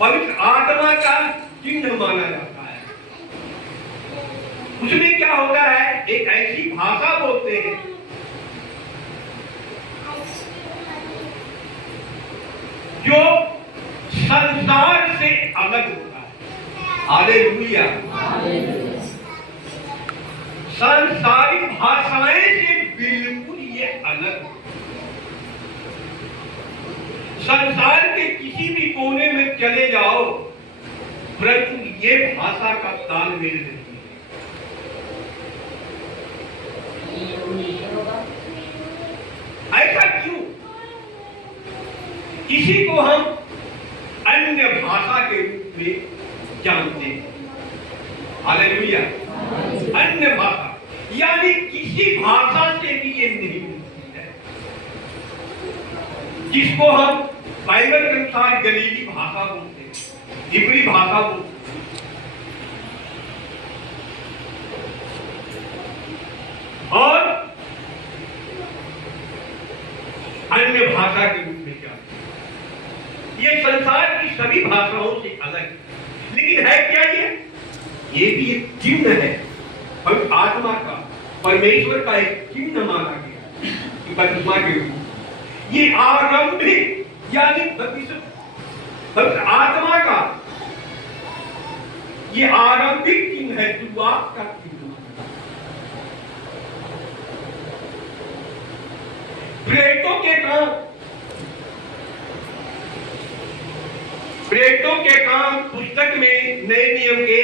पवित्र आत्मा का चिन्ह माना जाता है। उसमें क्या होता है, एक ऐसी भाषा बोलते हैं जो संसार से अलग होता है। हालेलुया। सांसारिक भाषाएं से बिल्कुल ये अलग। संसार के किसी भी कोने में चले जाओ, परंतु ये भाषा का तालमेल नहीं है। ऐसा क्यों? इसी को हम अन्य भाषा के रूप में जानते हैं। हालेलुया। अन्य भाषा यानी किसी भाषा से भी ये नहीं मिलती है, जिसको हम बाइबल के अनुसार गलीली भाषा बोलते हैं, इब्री भाषा बोलते हैं, और अन्य भाषा के रूप में क्या ये संसार की सभी भाषाओं से अलग। लेकिन है क्या ये भी एक चिन्ह है, और आत्मा का, परमेश्वर का एक चिन्ह माना गया कि बपतिस्मा के रूप। ये आरंभिक यानी आत्मा का ये आरंभिक चिन्ह है, शुरुआत का चिन्ह। प्रेतों के काम पुस्तक में नए नियम के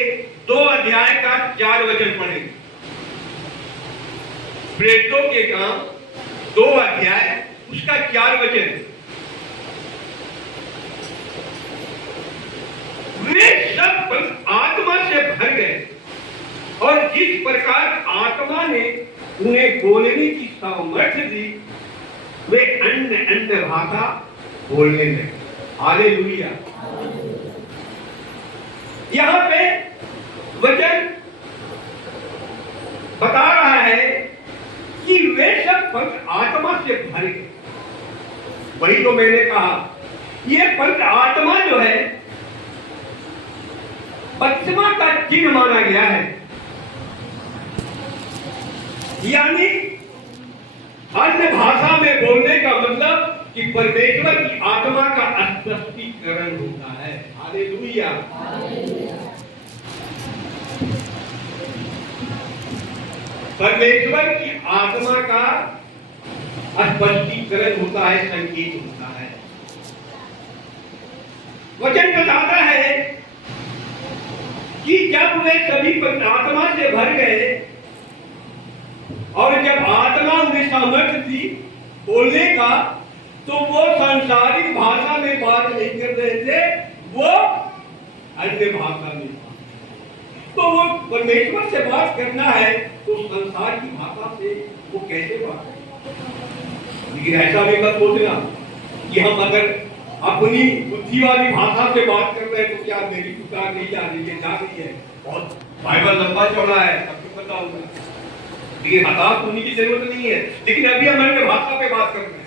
2 अध्याय का 4 वचन पढ़ेंगे। प्रेतों के काम 2 अध्याय उसका 4 वचन। वे सब आत्मा से भर गए, और जिस प्रकार आत्मा ने उन्हें बोलने की सामर्थ्य दी, वे अन्य भाषा बोलने लगे। हालेलुया। यहां पे वचन बता रहा है कि वे सब पवित्र आत्मा से भरे। वही तो मैंने कहा, ये पवित्र आत्मा जो है बपतिस्मा का चिन्ह माना गया है। यानी अन्य भाषा में बोलने का मतलब कि परमेश्वर की आत्मा का स्पष्टीकरण होता है। हालेलुया। परमेश्वर की आत्मा का स्पष्टीकरण होता है, संकेत होता है। वचन बताता है कि जब वे सभी आत्मा से भर गए, और जब आत्मा उन्हें सामर्थ्य दी बोलने का, तो वो सांसारिक भाषा में बात नहीं कर रहे थे, वो अन्य भाषा में। तो वो परमेश्वर से बात करना है तो संसार की भाषा से वो कैसे बात करें? लेकिन ऐसा भी मत सोचना कि हम अगर अपनी बुद्धि वाली भाषा से बात कर रहे हैं तो क्या मेरी पुकार नहीं जा रही है? जा रही है। बहुत बाइबल लंबा चौड़ा है, सबको पता होगा, लेकिन हताश होने की जरूरत नहीं है। लेकिन अभी हम अन्य भाषा पे बात कर रहे हैं।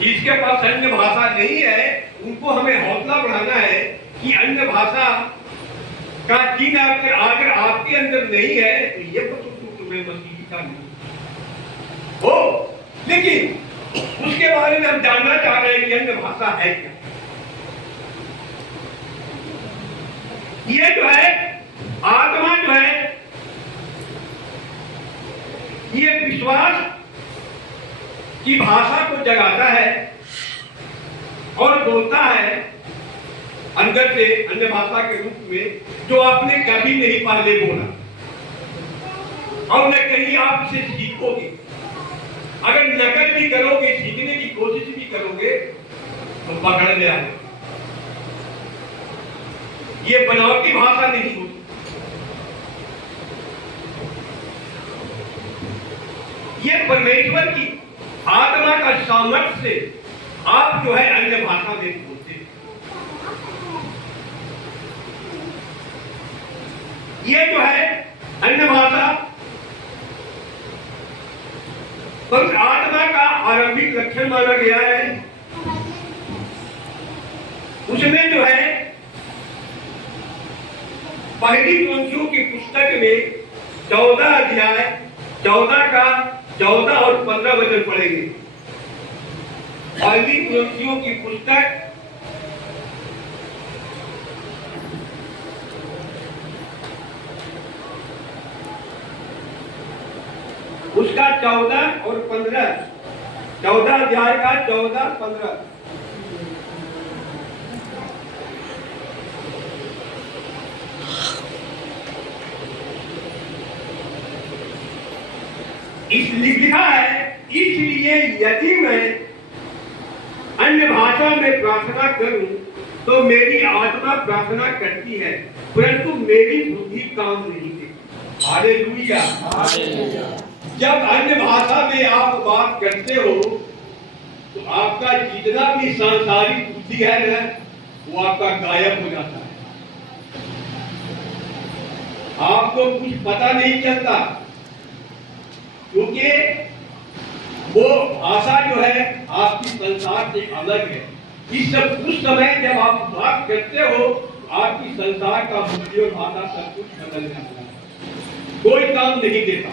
जिसके पास अन्य भाषा नहीं है, उनको हमें हौसला बढ़ाना है कि अन्य भाषा का चिन्ह अगर आपके अंदर नहीं है तो ये तुम्हें मसीह का नहीं हो। लेकिन उसके बारे में हम जानना चाह रहे हैं कि अन्य भाषा है क्या। ये जो है आत्मा जो है, ये विश्वास की भाषा को जगाता है और बोलता है अंदर से अन्य भाषा के रूप में, जो आपने कभी नहीं पहले बोला और न कहीं आप इसे सीखोगे। अगर नकल भी करोगे, सीखने की कोशिश भी करोगे तो पकड़ में आए। ये बनावटी भाषा नहीं होती। ये परमेश्वर की आत्मा का सामर्थ्य से आप जो है अन्य भाषा में बोलते हैं। ये जो है अन्य भाषा पवित्र आत्मा का आरंभिक लक्षण माना गया है। उसमें जो है पहली पंक्तियों की पुस्तक में 14 अध्याय 14 का 14 और 15 वचन पढ़ेंगे। पहली पंक्तियों की पुस्तक उसका 14 और 15, 14 अध्याय का 14, 15। इस लिखा है, इसलिए यदि मैं अन्य भाषा में प्रार्थना करूं तो मेरी आत्मा प्रार्थना करती है, परंतु मेरी बुद्धि काम नहीं देती। हालेलुया। जब अन्य भाषा में आप बात करते हो तो आपका जितना भी सांसारिक बुद्धि है ना, वो आपका गायब हो जाता है। आपको कुछ पता नहीं चलता, क्योंकि वो भाषा जो है आपकी संसार से अलग है। उस समय जब आप बात करते हो आपकी संसार का बुद्धि और भाषा सब कुछ बदल जाता है, कोई काम नहीं देता।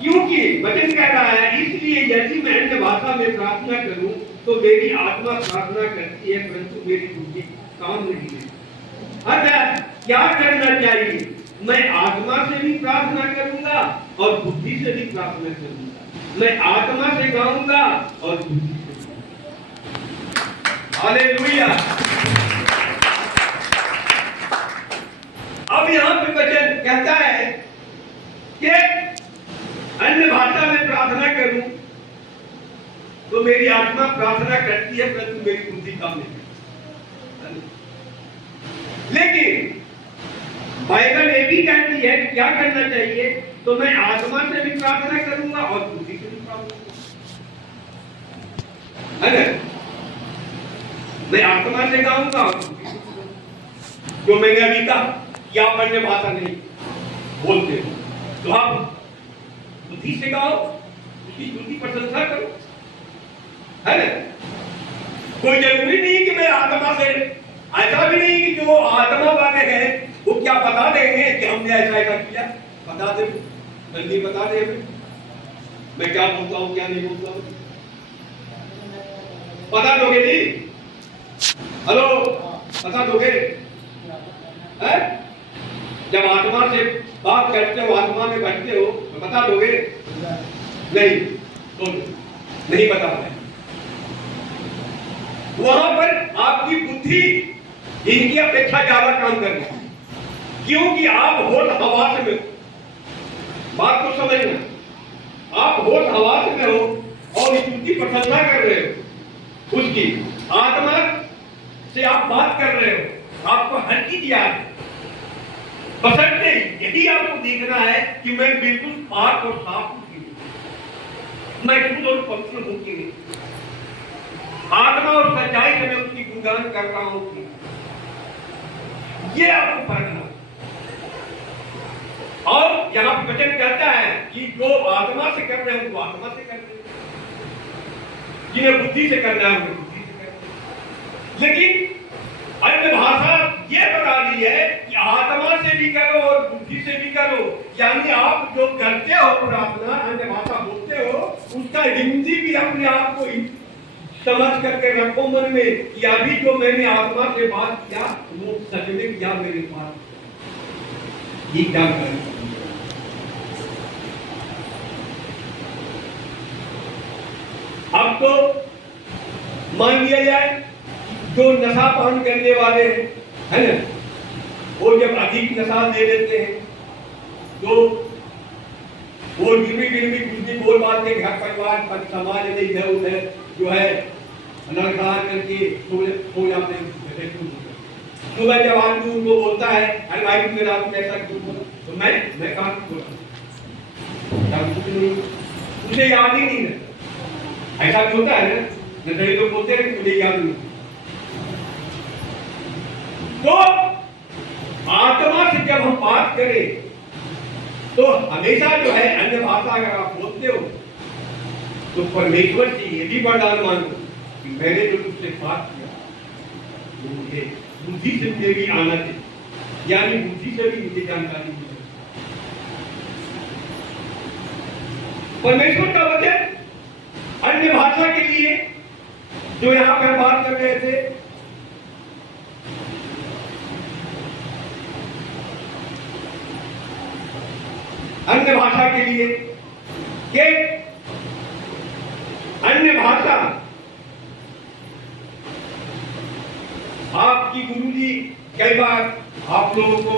क्योंकि वचन कह रहा है, इसलिए यदि मैं अन्य भाषा में प्रार्थना करूं तो मेरी आत्मा प्रार्थना करती है, परंतु मेरी बुद्धि काम नहीं देती। अतः क्या करना चाहिए? मैं आत्मा से भी प्रार्थना करूंगा और बुद्धि से भी प्रार्थना करूंगा। मैं आत्मा से गाऊंगा और बुद्धि से। हालेलुया। अब यहां पे वचन कहता है कि अन्य भाषा में प्रार्थना करूं तो मेरी आत्मा प्रार्थना करती है, परंतु मेरी बुद्धि काम नहीं करती। लेकिन बाइबल ये भी कहती है कि क्या करना चाहिए? तो मैं आत्मा से भी प्रार्थना करूंगा और बुद्धि से भी प्रार्थना करूंगा। मैं आत्मा से गाऊंगा और बुद्धि से गाऊंगा। जो मैंने अभी कहा कि आप अन्य भाषा नहीं बोलते हो तो आप बुद्धि से गाओ, उसकी बुद्धि प्रशंसा करो, है ना? कोई जरूरी नहीं कि मैं आत्मा से, ऐसा भी नहीं कि जो आत्मा वाले हैं वो क्या बता देंगे कि हमने ऐसा ऐसा किया। बता दे, जल्दी बता दे मैं क्या बोलता हूँ क्या नहीं बोलता हूँ, बता दोगे जी? हेलो, बता दोगे? है? जब आत्मा से बात करते हो, आत्मा में बैठते हो तो बता दोगे? नहीं, तो नहीं बता रहे। वहां पर आपकी बुद्धि इनकी अपेक्षा ज्यादा काम कर रही है, क्योंकि आप होश हवास में, बात को समझना, आप होश हवास में हो और उसकी प्रशंसा कर रहे हो, उसकी आत्मा से आप बात कर रहे हो, आपको हर चीज याद है। बशर्ते यदि आपको देखना है कि मैं बिल्कुल पाक और साफ हूं, मैं शुद्ध और पवित्र हूं कि नहीं, आत्मा और सच्चाई से मैं उसकी गुणगान कर रहा हूं कि ये आपको परखना। और यहां वचन कहता है कि जो आत्मा से कर रहे हैं वो आत्मा से कर रहे हैं, जिन्हें बुद्धि से करना है उन्हें बुद्धि से करना है। लेकिन अन्य भाषा ये बता दी है कि आत्मा से भी करो और बुद्धि से भी करो, यानी आप जो करते हो प्रार्थना, अन्य भाषा बोलते हो, उसका हिंदी भी अपने आप को समझ करके रखो मन में कि अभी जो मैंने आत्मा से बात किया वो सच में किया मेरे पास, ये क्या करें। अब तो मान लिया जाए जो नशा पान करने वाले हैं, है ना, वो जब अधिक नशा ले लेते हैं तो वो गिरवी कुछ भी बोल बात के घर परिवार समाज में इधर उधर जो है नरकार करके सो जाते हैं। सुबह जब आदमी उनको बोलता है अरे भाई तुमने रात में ऐसा क्यों बोला, तो मैं कहाँ बोला, मुझे याद ही नहीं है। ऐसा भी होता है ना, नशे तो बोलते हैं मुझे याद नहीं। तो आत्मा से जब हम बात करें तो हमेशा जो है अन्य भाषा अगर आप बोलते हो तो परमेश्वर से ये भी वरदान मांगो कि मैंने जो तुझसे बात किया मुझे बुद्धि से मुझे भी आना चाहिए, यानी बुद्धि से भी मुझे जानकारी मिले। परमेश्वर का वचन अन्य भाषा के लिए जो यहां पर बात कर रहे थे, अन्य भाषा के लिए कि अन्य भाषा आपकी गुरुजी कई बार आप लोगों को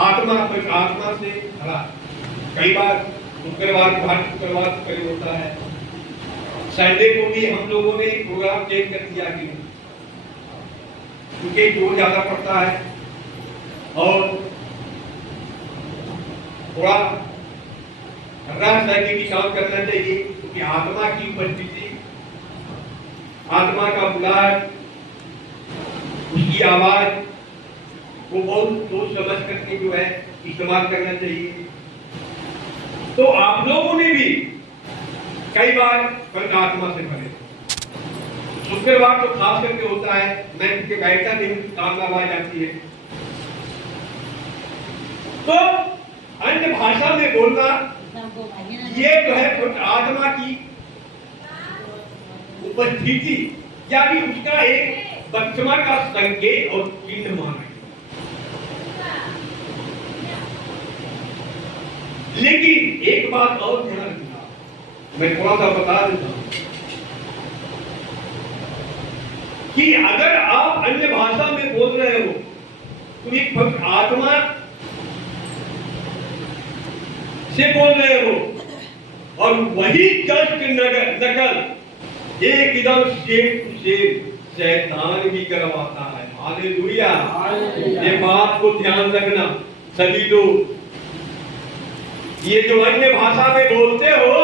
आत्मा से भरा, कई बार शुक्रवार हर शुक्रवार को कई होता है, संडे को भी हम लोगों ने प्रोग्राम चेंज कर दिया क्योंकि जोर ज्यादा पड़ता है और थोड़ा रहस्य भी काम करना चाहिए, क्योंकि आत्मा की उपस्थिति, आत्मा का बुलाहट, उसकी आवाज को बहुत सोच समझ करके जो है इस्तेमाल करना चाहिए। तो आप लोगों ने भी कई बार पवित्र आत्मा से भरे। शुक्रवार तो खास करके होता है, मैं क्योंकि बैठता नहीं, काम आवाज आती है, तो अन्य भाषा में बोलना ये जो है पवित्र आत्मा की उपस्थिति यानी उसका एक बपतिस्मा का संकेत और चिन्ह माना। लेकिन एक बात और ध्यान रखना, मैं थोड़ा सा बता देता हूं कि अगर आप अन्य भाषा में बोल रहे हो तो एक पवित्र आत्मा से बोल रहे हो और वही जस्ट नकल एकदम सेम टू सेम शैतान भी करवाता है। हालेलुया, ये बात को ध्यान रखना सभी लोग। ये जो अन्य भाषा में बोलते हो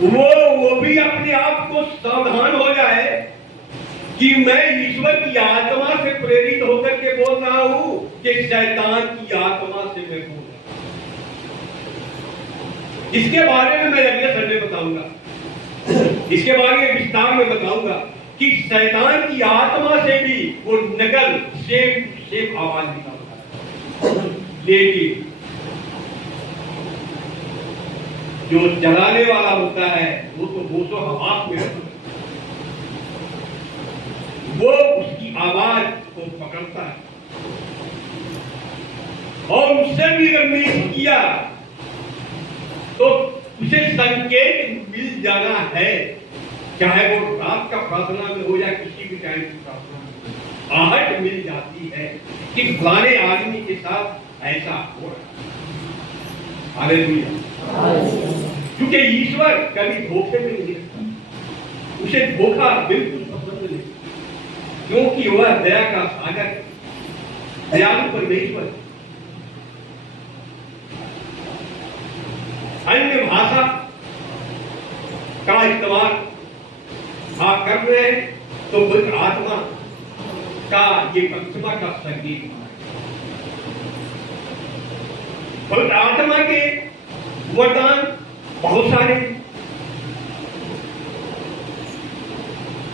वो भी अपने आप को सावधान हो जाए कि मैं ईश्वर की आत्मा से प्रेरित होकर के बोल रहा हूं कि शैतान की आत्मा से मैं बोल रहा हूं। इसके बारे में मैं अगले संडे बताऊंगा, इसके बारे में विस्तार में बताऊंगा कि शैतान की आत्मा से भी वो नकल सेम आवाज निकालता है। लेकिन जो जलाने वाला होता है वो तो 200 हवास में होता है, वो उसकी आवाज को पकड़ता है और उससे भी अगर नहीं किया तो उसे संकेत मिल जाना है, चाहे वो रात का प्रार्थना में हो या किसी भी टाइम की प्रार्थना में, आहट मिल जाती है कि फलाने आदमी के साथ ऐसा हो रहा है। हालेलुया, क्योंकि ईश्वर कभी धोखे में नहीं रहता, उसे धोखा बिल्कुल पसंद नहीं, क्योंकि वह दया का सागर, दयालु परमेश्वर। अन्य भाषा का इस्तेमाल आप कर रहे हैं तो पवित्र आत्मा का ये बपतिस्मा का संकेत। पवित्र आत्मा के वरदान बहुत सारे,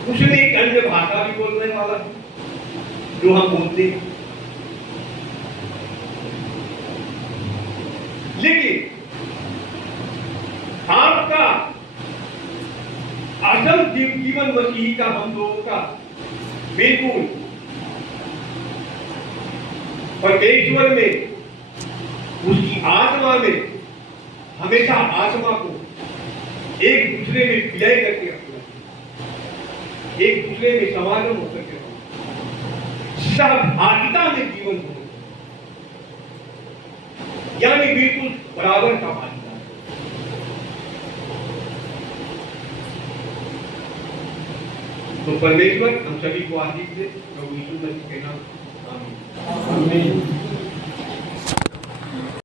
उसमें एक अन्य भाषा भी बोलने वाला है जो हम बोलते हैं। लेकिन आपका असल जीवन मसीह का, हम लोगों का बिल्कुल परमेश्वर में, उसकी आत्मा में, हमेशा आत्मा को एक दूसरे में विलय करके रखना, एक दूसरे में समागम होकर के रखना, सहभागिता में जीवन हो, यानी बिल्कुल बराबर का भागीदार। तो परमेश्वर हम सभी को आशीष दे, प्रभु यीशु मसीह के नाम आमीन।